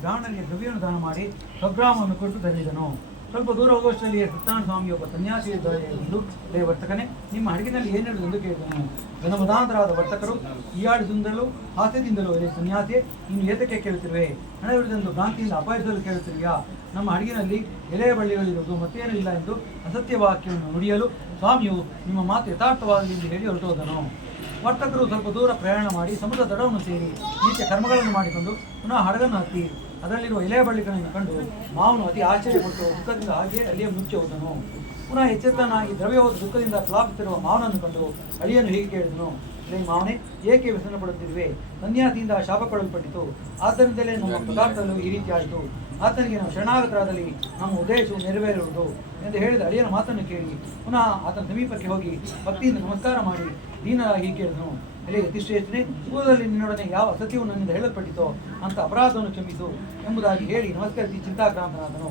ಬ್ರಾಹ್ಮಣನಿಗೆ ದ್ರವ್ಯವನ್ನು ದಾನ ಮಾಡಿ ಸ್ವಗ್ರಾಮವನ್ನು ಕೊಟ್ಟು ತಂದಿದನು. ಸ್ವಲ್ಪ ದೂರ ಹೋಗುವಷ್ಟರಲ್ಲಿ ಸತ್ಯನಾರಾಯಣ ಸ್ವಾಮಿ ಒಬ್ಬ ಸನ್ಯಾಸಿ ಎಂದು ವರ್ತಕನೇ, ನಿಮ್ಮ ಹಡಗಿನಲ್ಲಿ ಏನಿರುವುದು ಎಂದು ಕೇಳಿದನು. ಜನಮದಾಂತರಾದ ವರ್ತಕರು ಈಯಾಡಿದಿಂದಲೂ ಹಾಸ್ಯದಿಂದಲೂ ಸನ್ಯಾಸಿ, ಇನ್ನು ಏತಕ್ಕೆ ಕೇಳುತ್ತಿರುವೆ? ಹಣವಿರುವುದೆಂದು ಭ್ರಾಂತಿಯಿಂದ ಅಪಾಯಿಸಲು ಕೇಳುತ್ತಿರುವೆಯಾ? ನಮ್ಮ ಹಡಗಿನಲ್ಲಿ ಎಲೆಯ ಬಳ್ಳಿಗಳಿರುವುದು ಮತ್ತೇನೂ ಇಲ್ಲ ಎಂದು ಅಸತ್ಯ ವಾಕ್ಯವನ್ನು ನುಡಿಯಲು ಸ್ವಾಮಿಯು ನಿಮ್ಮ ಮಾತು ಯಥಾರ್ಥವಾಗಲಿ ಎಂದು ಹೇಳಿ ಹೊರಟೋದನು. ವರ್ತಕರು ಸ್ವಲ್ಪ ದೂರ ಪ್ರಯಾಣ ಮಾಡಿ ಸಮುದ್ರ ದಡವನ್ನು ಸೇರಿ ನಿತ್ಯ ಕರ್ಮಗಳನ್ನು ಮಾಡಿಕೊಂಡು ಪುನಃ ಹಡಗನ್ನು ಹತ್ತಿ ಅದರಲ್ಲಿರುವ ಎಲೆಯ ಬಳ್ಳಿಗಳನ್ನು ಕಂಡು ಮಾವನು ಅತಿ ಆಶ್ಚರ್ಯಪಟ್ಟು ದುಃಖದಿಂದ ಹಾಗೆಯೇ ಅಲ್ಲಿಯೇ ಮುಚ್ಚಿ ಹೋದನು. ಪುನಃ ಎಚ್ಚೆತ್ತನಾಗಿ ದ್ರವ್ಯವಾದ ದುಃಖದಿಂದ ಪ್ಲಾಪಿಸಿರುವ ಮಾವನನ್ನು ಕಂಡು ಅಳಿಯನು ಹೀಗೆ ಕೇಳಿದನು, ಮಾವನೇ, ಏಕೆ ವ್ಯಸನ ಪಡುತ್ತಿರುವೆ? ಸನ್ಯಾಸಿಯಿಂದ ಶಾಪಕ್ಕೊಳಲ್ಪಟ್ಟಿತು, ಆದ್ದರಿಂದಲೇ ನಮ್ಮ ಪದಾರ್ಥಗಳು ಈ ರೀತಿ ಆಯಿತು. ಆತನಿಗೆ ನಾವು ಶರಣಾಗತರಾದಲ್ಲಿ ನಮ್ಮ ಉದ್ದೇಶವು ನೆರವೇರುವುದು ಎಂದು ಹೇಳಿದ ಅಳಿಯನ ಮಾತನ್ನು ಕೇಳಿ ಪುನಃ ಆತನ ಸಮೀಪಕ್ಕೆ ಹೋಗಿ ಭಕ್ತಿಯಿಂದ ನಮಸ್ಕಾರ ಮಾಡಿ ದೀನರಾಗಿ ಕೇಳಿದನು, ಯತಿಶ್ರೇಷ್ಠನೇ, ಪೂರ್ವದಲ್ಲಿ ನಿನ್ನೊಡನೆ ಯಾವ ಅಸತ್ಯವು ನನ್ನಿಂದ ಹೇಳಲ್ಪಟ್ಟಿತೋ ಅಂತ ಅಪರಾಧವನ್ನು ಕ್ಷಮಿಸು ಎಂಬುದಾಗಿ ಹೇಳಿ ನಮಸ್ಕರಿಸಿ ಚಿಂತಾಕ್ರಾಂತನಾದನು.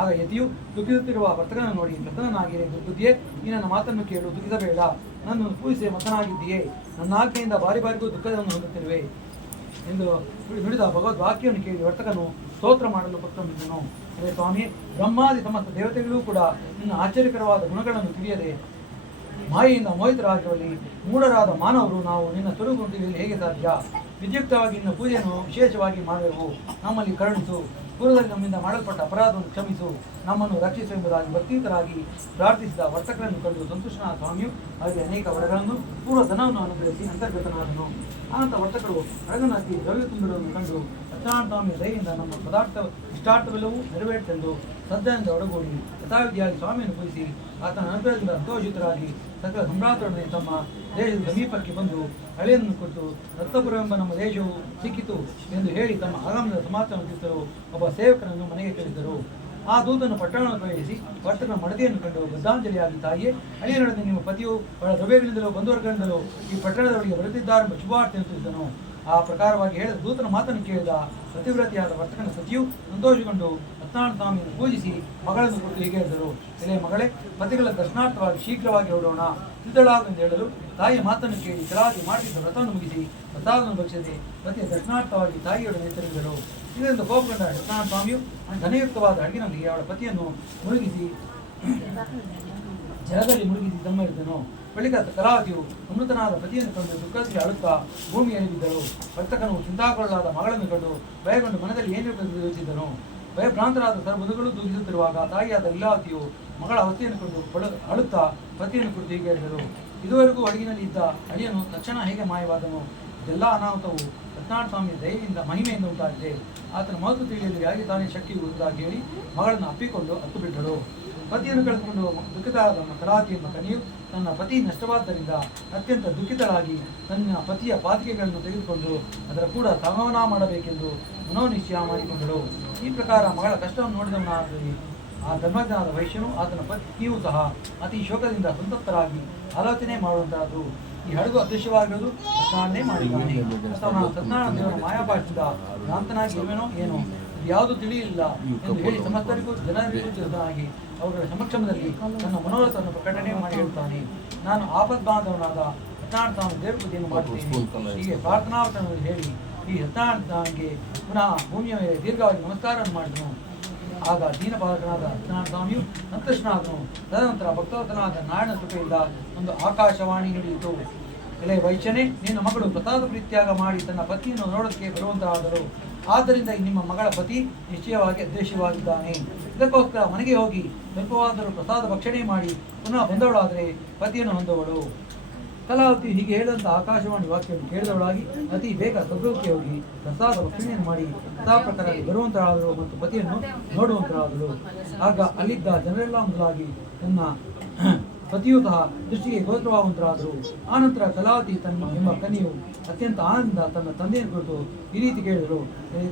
ಆಗ ಯತಿಯು ದುಃಖಿಸುತ್ತಿರುವ ವರ್ತಕನನ್ನು ನೋಡಿ ಪ್ರಸನ್ನನಾಗಿರೇ, ದುರ್ಬುದ್ಧಿಯೇ, ಈ ನನ್ನ ಮಾತನ್ನು ಕೇಳು, ದುಃಖಿಸಬೇಡ. ನನ್ನನ್ನು ಪೂಜಿಸಿ ಮತನಾಗಿದ್ದೀಯೇ, ನನ್ನ ಆಜ್ಞೆಯಿಂದ ಬಾರಿ ಬಾರಿಗೂ ದುಃಖವನ್ನು ಹೊಂದುತ್ತಿರುವೆ ಎಂದು ನುಡಿದ ಭಗವದ್ ವಾಕ್ಯವನ್ನು ಕೇಳಿ ವರ್ತಕನು ಸ್ತೋತ್ರ ಮಾಡಲು ಪ್ರಾರಂಭಿಸಿದನು. ಅದೇ ಸ್ವಾಮಿ, ಬ್ರಹ್ಮಾದಿ ಸಮಸ್ತ ದೇವತೆಗಳೂ ಕೂಡ ನಿನ್ನ ಆಶ್ಚರ್ಯಕರವಾದ ಗುಣಗಳನ್ನು ತಿಳಿಯದೆ ಮಾಯೆಯಿಂದ ಮೋಹಿತರಾಗಿರುವಲ್ಲಿ ಮೂಢರಾದ ಮಾನವರು ನಾವು ನಿನ್ನ ತೊಡಗುಂಟಿಯಲ್ಲಿ ಹೇಗೆ ಸಾಧ್ಯ? ವಿದ್ಯುಕ್ತವಾಗಿ ನಿನ್ನ ಪೂಜೆಯನ್ನು ವಿಶೇಷವಾಗಿ ಮಾಡುವೆವು. ನಮ್ಮಲ್ಲಿ ಕರುಣಿಸು, ಪೂರ್ವದಲ್ಲಿ ನಮ್ಮಿಂದ ಮಾಡಲ್ಪಟ್ಟ ಅಪರಾಧವನ್ನು ಕ್ಷಮಿಸು, ನಮ್ಮನ್ನು ರಕ್ಷಿಸು ಎಂಬುದಾಗಿ ಭಕ್ತಿಯುತರಾಗಿ ಪ್ರಾರ್ಥಿಸಿದ ವರ್ತಕರನ್ನು ಕಂಡು ಸಂತುಷ್ಟನಾದ ಸ್ವಾಮಿಯು ಹಾಗೆ ಅನೇಕ ವರಗಳನ್ನು ಪೂರ್ವ ಧನವನ್ನು ಅನುಗ್ರಹಿಸಿ ಅಂತರ್ಗತನಾದನು. ಆನಂತರ ವರ್ತಕರು ಹಡಗನ್ನು ಹತ್ತಿ ದ್ರವ್ಯ ತುಂಬಿರುವುದನ್ನು ಕಂಡು ಸತ್ಯನಾರಾಯಣ ಸ್ವಾಮಿಯ ದಯೆಯಿಂದ ನಮ್ಮ ಪದಾರ್ಥ ಇಷ್ಟಾರ್ಥವೆಲ್ಲವೂ ನೆರವೇರಿತೆಂದು ಶ್ರದ್ಧೆಯಿಂದ ಒಡಗೂಡಿ ಯಥಾವಿಧಿಯಾಗಿ ಸ್ವಾಮಿಯನ್ನು ಪೂಜಿಸಿ ಆತನ ಅನುಗ್ರಹದಿಂದ ಸಂತೋಷಿತರಾಗಿ ಸಕಲ ಸಂಭ್ರಾತರೊಡನೆ ತಮ್ಮ ದೇಶದ ಸಮೀಪಕ್ಕೆ ಬಂದು ಹಳೆಯನ್ನು ಕೊಟ್ಟು ದತ್ತಪುರವೆಂಬ ನಮ್ಮ ದೇಶವು ಸಿಕ್ಕಿತು ಎಂದು ಹೇಳಿ ತಮ್ಮ ಆಗಮನದ ಸಮಾಚಾರವನ್ನು ತಿಳಿಸಲು ಒಬ್ಬ ಸೇವಕರನ್ನು ಮನೆಗೆ ಕರೆಸಿದರು. ಆ ದೂತನ್ನು ಪಟ್ಟಣವನ್ನು ಪ್ರವೇಶಿಸಿ ವರ್ತಕನ ಮಡದಿಯನ್ನು ಕಂಡು ಬದ್ಧಾಂಜಲಿಯಾಗಿ, ತಾಯಿಯೇ, ಅಳಿಯನೊಡನೆ ನಿಮ್ಮ ಪತಿಯು ಬಹಳ ದ್ರವ್ಯಗಳಿಂದಲೂ ಬಂಧುವರ್ಗಗಳಿಂದಲೂ ಈ ಪಟ್ಟಣದವರಿಗೆ ಬರುತ್ತಿದ್ದಾರೆಂಬ ಶುಭಾರ್ಥೆಯನ್ನು ತಿಳಿದನು. ಆ ಪ್ರಕಾರವಾಗಿ ಹೇಳಿದ ದೂತನ ಮಾತನ್ನು ಕೇಳಿದ ಪ್ರತಿವ್ರತಿಯಾದ ವರ್ತಕನ ಸತಿಯು ಸಂತೋಷಗೊಂಡು ಸತ್ಯನಾರಾಯಣ ಸ್ವಾಮಿಯನ್ನು ಪೂಜಿಸಿ ಮಗಳನ್ನು ಕೊಟ್ಟು ಹೀಗೆ ಹೇಳಿದರು, ಮಗಳೇ, ಪತಿಗಳ ದರ್ಶನಾರ್ಥವಾಗಿ ಶೀಘ್ರವಾಗಿ ಹೊರಡೋಣ, ಸಿದ್ಧಳಾಗ ಎಂದು ಹೇಳಲು ತಾಯಿಯ ಮಾತನ್ನು ಕೇಳಿ ಚಲಾದಿ ಮಾಡುತ್ತಿದ್ದ ವ್ರತವನ್ನು ಮುಗಿಸಿ ಪ್ರಸಾದವನ್ನು ಭಕ್ಷಿಸಿ ಪತಿಯ ದರ್ಶನಾರ್ಥವಾಗಿ ತಾಯಿಯೊಡನೆ ತಿರುಗಿದಳು. ಇದರಿಂದ ಕೋಪಗೊಂಡ ಸತ್ಯನಾರಾಯಣ ಸ್ವಾಮಿಯು ಘನಯುಕ್ತವಾದ ಹಡಗಿನಲ್ಲಿ ಅವಳ ಪತಿಯನ್ನು ಮುಳುಗಿಸಿ ಜಲದಲ್ಲಿ ಮುಳುಗಿಸಿ ತಮ್ಮರಿದ್ದನು. ಬಳಿಕ ಕಲಾವತಿಯು ಅಮೃತನಾದ ಪತಿಯನ್ನು ಕಂಡು ದುಃಖದಲ್ಲಿ ಅಳುತ್ತಾ ಭೂಮಿಯಲ್ಲಿ ಬಿದ್ದಳು. ವರ್ತಕನು ಚಿಂತಾಗೊಳ್ಳಲಾದ ಮಗಳನ್ನು ಕಂಡು ಭಯಗೊಂಡು ಮನದಲ್ಲಿ ಏನಿರುತ್ತದೆ ಯೋಚಿಸಿದನು. ಭಯಭ್ರಾಂತರಾದ ಸರ್ವಬಂಧುಗಳು ದುಃಖಿಸುತ್ತಿರುವಾಗ ತಾಯಿಯಾದ ಲೀಲಾವತಿಯು ಮಗಳ ಅವಸ್ಥೆಯನ್ನು ಕೊಂಡು ಅಳುತ್ತಾ ಪತಿಯನ್ನು ಕುರಿತು ಹೀಗೆ ಹೇಳಿದರು, ಇದುವರೆಗೂ ಹಡಗಿನಲ್ಲಿ ಇದ್ದ ಅಳಿಯನು ತಕ್ಷಣ ಹೇಗೆ ಮಾಯವಾದನು? ಇದೆಲ್ಲ ಅನಾಹುತವು ಸತ್ಯನಾರಾಯಣ ಸ್ವಾಮಿಯ ದಯೆಯಿಂದ ಮಹಿಮೆಯಿಂದ ಉಂಟಾಗಿದೆ. ಆತನ ಮಹತ್ವ ತಿಳಿಯಲು ಯಾರಿಗೆ ತಾನೇ ಶಕ್ತಿ ಇರುವುದಾಗಿ ಹೇಳಿ ಮಗಳನ್ನು ಅಪ್ಪಿಕೊಂಡು ಹತ್ತು ಬಿಟ್ಟಳು. ಪತಿಯನ್ನು ಕಳೆದುಕೊಂಡು ದುಃಖಿತರಾದ ಕಲಾವತಿ ಎಂಬ ಕನ್ಯೆಯು ತನ್ನ ಪತಿ ನಷ್ಟವಾದ್ದರಿಂದ ಅತ್ಯಂತ ದುಃಖಿತಳಾಗಿ ತನ್ನ ಪತಿಯ ಪಾತಿಕೆಗಳನ್ನು ತೆಗೆದುಕೊಂಡು ಅದರ ಕೂಡ ಸಂವಹನ ಮಾಡಬೇಕೆಂದು ಮನೋನಿಶ್ಚಯ ಮಾಡಿಕೊಂಡಳು. ಈ ಪ್ರಕಾರ ಮಗಳ ಕಷ್ಟವನ್ನು ನೋಡಿದವನಾದಲ್ಲಿ ಆ ಧರ್ಮಜ್ಞಾನದ ವೈಶ್ಯನು ಆತನ ಪತ್ನಿಯೂ ಸಹ ಅತಿ ಶೋಕದಿಂದ ಸಂತಪ್ತರಾಗಿ ಆಲೋಚನೆ ಮಾಡುವಂತಾದರು. ಈ ಹಡಗು ಅದೃಶ್ಯವಾಗಿರುವುದು ಸತ್ಯನಾರಾಯಣನೇ ಮಾಡಿದ್ದಾನೆ ಅಥವಾ ನಾನು ಸತ್ಯನಾರಾಯಣ ದೇವರ ಮಾಯಾಪಾಠದಿಂದ ಭ್ರಾಂತನಾಗಿ ಇರುವೆನೋ ಏನೋ, ಯಾವುದು ತಿಳಿಯಲಿಲ್ಲ ಎಂದು ಹೇಳಿ ಸಮಸ್ತರಿಗೂ ಜನರಿಗೂ ತಿಳಿದಾಗಿ ಅವುಗಳ ಸಮಕ್ಷಮದಲ್ಲಿ ತನ್ನ ಮನೋರಥವನ್ನು ಪ್ರಕಟಣೆ ಮಾಡಿ ಹೇಳ್ತಾನೆ. ನಾನು ಆಪದ್ಬಾಂಧವನಾದ ಸತ್ಯನಾರಾಯಣ ಸ್ವಾಮಿ ದೇವರ ಪೂಜೆಯನ್ನು ಮಾಡುತ್ತೇನೆ. ಹೀಗೆ ಪ್ರಾರ್ಥನಾವಚನವನ್ನು ಹೇಳಿ ಈ ಸತ್ಯನಾರಾಯಣ ಸ್ವಾಮಿಗೆ ಪುನಃ ಭೂಮಿಯ ಮೇಲೆ ದೀರ್ಘವಾಗಿ ನಮಸ್ಕಾರವನ್ನು ಮಾಡಿದನು. ಆಗ ದೀನಪಾಲಕನಾದ ಸತ್ಯನಾರಾಯಣ ಸ್ವಾಮಿಯು ಸಂತೋಷನಾದನು. ತದನಂತರ ಭಕ್ತವತನಾದ ನಾರಾಯಣ ಕೃಪೆಯಿಂದ ಒಂದು ಆಕಾಶವಾಣಿ ನುಡಿಯಿತು, ಎಲೆ ವೈಶ್ಯನೇ, ನಿನ್ನ ಮಗಳು ಪ್ರಸಾದ ಪ್ರೀತ್ಯಾಗ ಮಾಡಿ ತನ್ನ ಪತಿಯನ್ನು ನೋಡೋದಕ್ಕೆ ಬರುವಂತಾದರು. ಆದ್ದರಿಂದ ನಿಮ್ಮ ಮಗಳ ಪತಿ ನಿಶ್ಚಯವಾಗಿ ಅದೃಶ್ಯವಾಗಿದ್ದಾನೆ. ಇದಕ್ಕೋಸ್ಕರ ಮನೆಗೆ ಹೋಗಿ ಸ್ವಲ್ಪವಾದರೂ ಪ್ರಸಾದ ಭಕ್ಷಣೆ ಮಾಡಿ ಪುನಃ ಬಂದವಳಾದರೆ ಪತಿಯನ್ನು ಹೊಂದುವಳು. ಕಲಾವತಿ ಹೀಗೆ ಹೇಳಿದಂಥ ಆಕಾಶವಾಣಿ ವಾಕ್ಯವನ್ನು ಕೇಳಿದವಳಾಗಿ ಅತಿ ಬೇಗ ಸ್ವಗೃಹಕ್ಕೆ ಹೋಗಿ ಪ್ರಸಾದ ಭಕ್ಷಣೆಯನ್ನು ಮಾಡಿ ಯಥಾ ಪ್ರಕಾರ ಬರುವಂತರಾದರು ಮತ್ತು ಪತಿಯನ್ನು ನೋಡುವಂತರಾದರು. ಆಗ ಅಲ್ಲಿದ್ದ ಜನರೆಲ್ಲ ಮೊದಲಾಗಿ ತನ್ನ ಪತಿಯೂ ಸಹ ದೃಷ್ಟಿಗೆ ಗೋಚರವಾಗುವಂತರಾದರು. ಆನಂತರ ಕಲಾವತಿ ಎಂಬ ಕನ್ಯೆಯು ಅತ್ಯಂತ ಆನಂದ ತನ್ನ ತಂದೆಯನ್ನು ಕುರಿತು ಈ ರೀತಿ ಕೇಳಿದರು,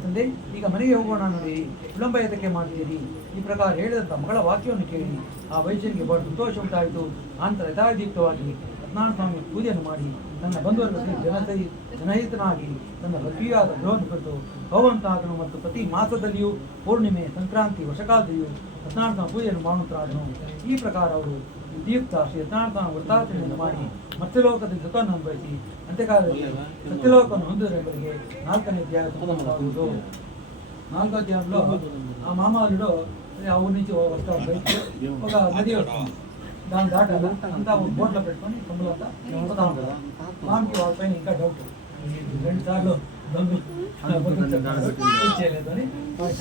ತಂದೆ, ಈಗ ಮನೆಗೆ ಹೋಗೋಣ ನೋಡಿ, ವಿಳಂಬ ಏತಕ್ಕೆ ಮಾಡ್ತೀರಿ? ಈ ಪ್ರಕಾರ ಹೇಳಿದಂಥ ಮಗಳ ವಾಕ್ಯವನ್ನು ಕೇಳಿ ಆ ವೈಶ್ಯನಿಗೆ ಬಹಳ ಸಂತೋಷ ಉಂಟಾಯಿತು. ಆನಂತರ ಯಥಾದೀಪ್ತವಾಗಿ ಸತ್ಯನಾರಾಯಣ ಸ್ವಾಮಿ ಪೂಜೆಯನ್ನು ಮಾಡಿ ತನ್ನ ಬಂಧುವರ್ಗದಲ್ಲಿ ಜನಹಿತನಾಗಿ ತನ್ನ ಭಕ್ತಿಯಾದ ಗೃಹವನ್ನು ಕುರಿತು ಹೋಗುವಂತಾದನು. ಮತ್ತು ಪ್ರತಿ ಮಾಸದಲ್ಲಿಯೂ ಪೂರ್ಣಿಮೆ, ಸಂಕ್ರಾಂತಿ, ವರ್ಷಕಾಲದಲ್ಲಿಯೂ ಸತ್ಯನಾರಾಯಣ ಸ್ವಾಮಿ ಪೂಜೆಯನ್ನು ಮಾಡುವಂತಾದನು. ಈ ಪ್ರಕಾರ ಅವರು ದೀಪ್ತ ಶ್ರೀ ಸತ್ಯನಾರಾಯಣ ಸ್ವಾಮಿ ವೃತ್ತಾಚರಣೆಯನ್ನು ಮಾಡಿ ಮತ್ಸ್ಯಲೋಕದಲ್ಲಿ ಸುಖವನ್ನು ಅನುಭವಿಸಿ ಅಂತ್ಯಕಾಲದಲ್ಲಿ ಸತ್ಯಲೋಕವನ್ನು ಹೊಂದಿದವರಿಗೆ 4ನೇ ಅಧ್ಯಾಯ ಸಂಪೂರ್ಣವಾಗುವುದು. 4వ అధ్యాయంలో ఆ మామాలుడు ఆ ఊరి నుంచి వస్తా ఉంటాయి, ఒక నది వస్తుంది, దాన్ని దాటాలా అంతా బోట్లో పెట్టుకొని తమ్ములంతా వస్తా ఉంటారు. స్వామికి వాళ్ళ పైన ఇంకా డౌట్, 2 సార్లు దొంగలు చేయలేదు అని